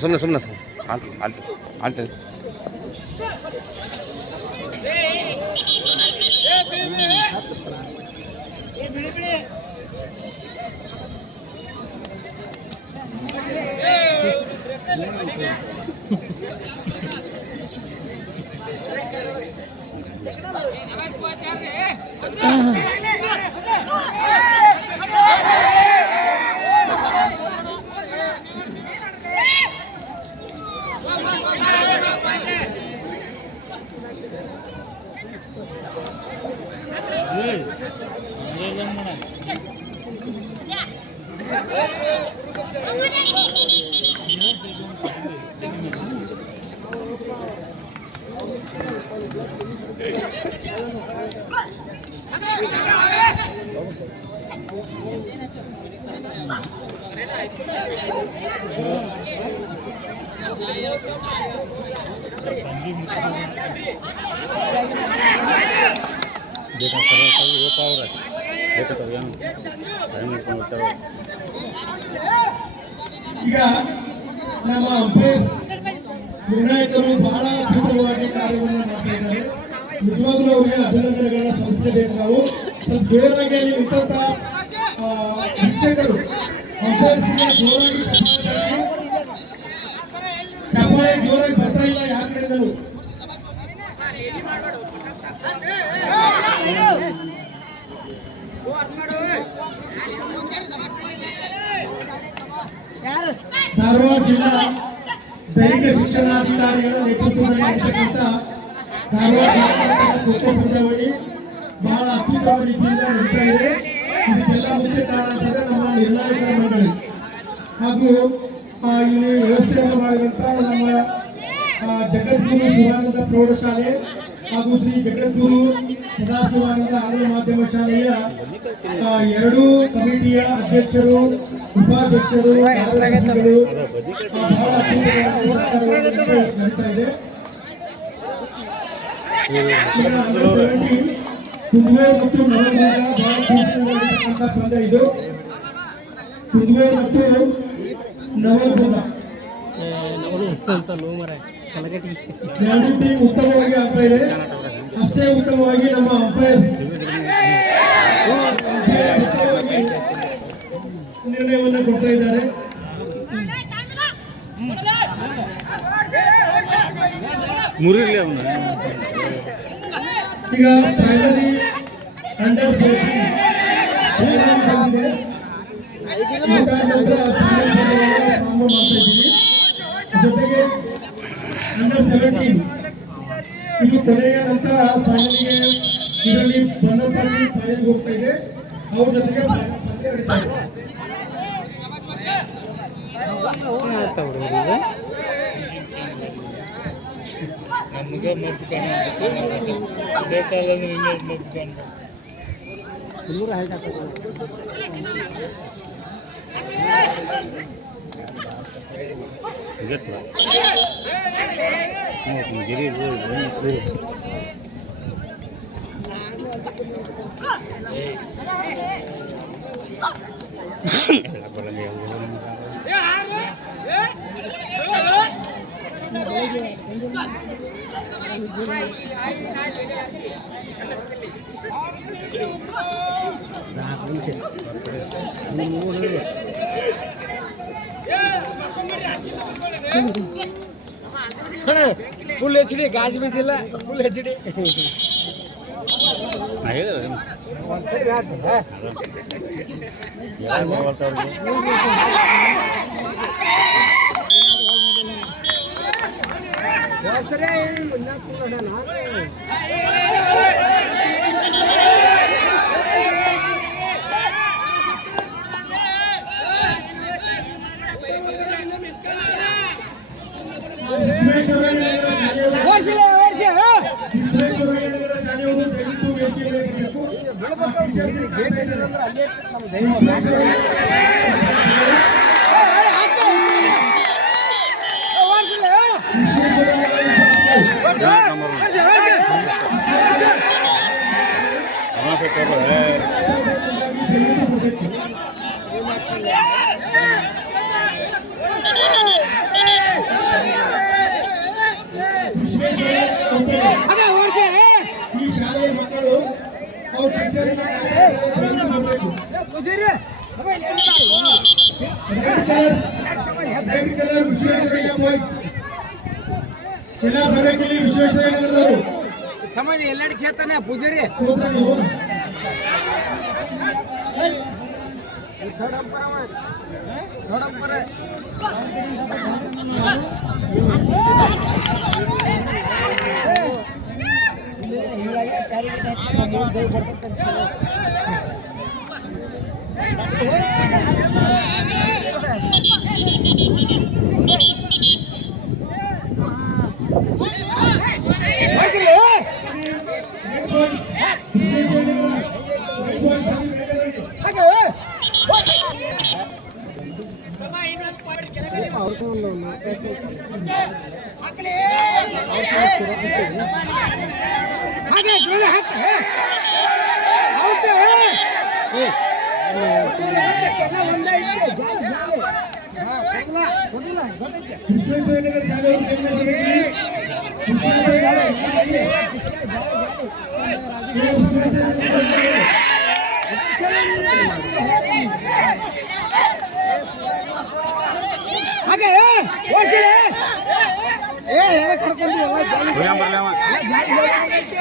ಸುಮ್ಮನೆ ಸುಮ್ಮನೆ ಆಲ್ತ ಈಗ ನಮ್ಮ ನಿರ್ಣಾಯಕರು ಬಹಳ ಅದ್ಭುತವಾಗಿ ಕಾರ್ಯವನ್ನು ಮಾಡ್ತಾ ಇದ್ದಾರೆ. ನಿಜವಾಗ್ಲೂ ಅವರಿಗೆ ಅಭಿನಂದನೆಗಳನ್ನ ಸಲ್ಲಿಸಲೇಬೇಕು. ನಾವು ಸ್ವಲ್ಪ ಜೋರಾಗಿ ಅಲ್ಲಿ ನಿಂತ ಶಿಕ್ಷಕರು ಜೋರಾಗಿ ಚಪ್ಪಾಳೆ ಜೋರಾಗಿ ಬರ್ತಾ ಇಲ್ಲ. ಯಾರು ಹೇಳಿದರು ಧಾರವಾಡ ಜಿಲ್ಲಾ ದೈಹಿಕ ಶಿಕ್ಷಣಾಧಿಕಾರಿಗಳ ನೇತೃತ್ವದಲ್ಲಿ ನಡೆಸತಕ್ಕಂಥ ಧಾರವಾಡ ಖೋಖೋ ಪಂದ್ಯಾವಳಿ ಬಹಳ ಅದ್ಭುತವಾದ ರೀತಿಯಿಂದ ನಡೀತಾ ಇದೆ. ಇದಕ್ಕೆಲ್ಲ ಮುಖ್ಯ ಕಾರಣ ಅಂತಂದ್ರೆ ನಮ್ಮ ನಿರ್ಣಾಯಕರ ಮಂಡಳಿ ಹಾಗೂ ಇಲ್ಲಿ ವ್ಯವಸ್ಥೆಯನ್ನು ಮಾಡಿದಂತ ನಮ್ಮ ಜಗದ್ಗುರು ಶಿವಾನಂದ ಪ್ರೌಢಶಾಲೆ ಹಾಗೂ ಶ್ರೀ ಜಗದ್ಗುರು ಸದಾಶಿವಾನಂದ ಆಂಗ್ಲ ಮಾಧ್ಯಮ ಶಾಲೆಯ ಎರಡೂ ಕಮಿಟಿಯ ಅಧ್ಯಕ್ಷರು, ಉಪಾಧ್ಯಕ್ಷರು, ಕಾರ್ಯದರ್ಶಿಗಳು ಬಹಳ ನಡೀತಾ ಇದೆ. ಕುಂದಗೋಳ ಮತ್ತು ನವದುರ್ಗ ಬಹಳ ಪಂದ್ಯ ಇದು. ಕುಂದಗೋಳ ಮತ್ತು ನವದುರ್ಗ ಎರಡು ಟೀಮ್ ಉತ್ತಮವಾಗಿ ಆಗ್ತಾ ಇದೆ. ಅಷ್ಟೇ ಉತ್ತಮವಾಗಿ ನಮ್ಮ ಅಂಪೈರ್ಸ್ ನಿರ್ಣಯವನ್ನು ಕೊಡ್ತಾ ಇದ್ದಾರೆ. ಈಗ ಪ್ರೈಮರಿ ಅಂಡರ್ 14 ನಂತರ ಪ್ರಾರಂಭ ಮಾಡ್ತಾ ಇದ್ದೀವಿ. ಜೊತೆಗೆ ಅಂಡರ್ 17 ಇದು ಕೊನೆಯ ನಂತರ ಫೈನಲ್ಗೆ ಇದರಲ್ಲಿ ಬನ್ನಪಲ್ಲಿ ಫೈನಲ್ಗೆ ಹೋಗ್ತಾ ಇದೆ. ಅವ್ರ ಜೊತೆಗೆ ಪಂದ್ಯ ನಡೀತಾ ಇದೆ. ನಮ್ಗೆ ಬೇಕಾದ್ರೆ ಫುಲ್ ಎಚ್ ಡಿ ಗಾಜ್ ಬೀಸಿಲ್ಲ. ಫುಲ್ ಎಚ್ ಡಿ ಈ ಶಾಲೆಯ ಮಕ್ಕಳು ಅವ್ರ teacher red colour Visvesvaraya boys ಎಲ್ಲ ಬರೋಕೆ ವಿಶ್ವೇಶ್ವರಯ್ಯ ನಗರದವರು ತಮ್ಮ ಎಲ್ಲಾಡಿ ಕೇಳ್ತಾನೆ ಪೂಜಾರಿ ಸೋದ್ರ ನೀವು ನೋಡಪ್ಪರ ವಿಶ್ವೇಶ್ವರಯ್ಯ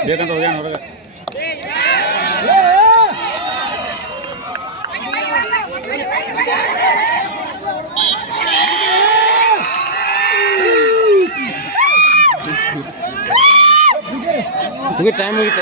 ಬೇಕಂತ ಹೋಗ್ಯಾನ ಹೊರಗೆ ಟೈಮ್ ಮುಗಿತು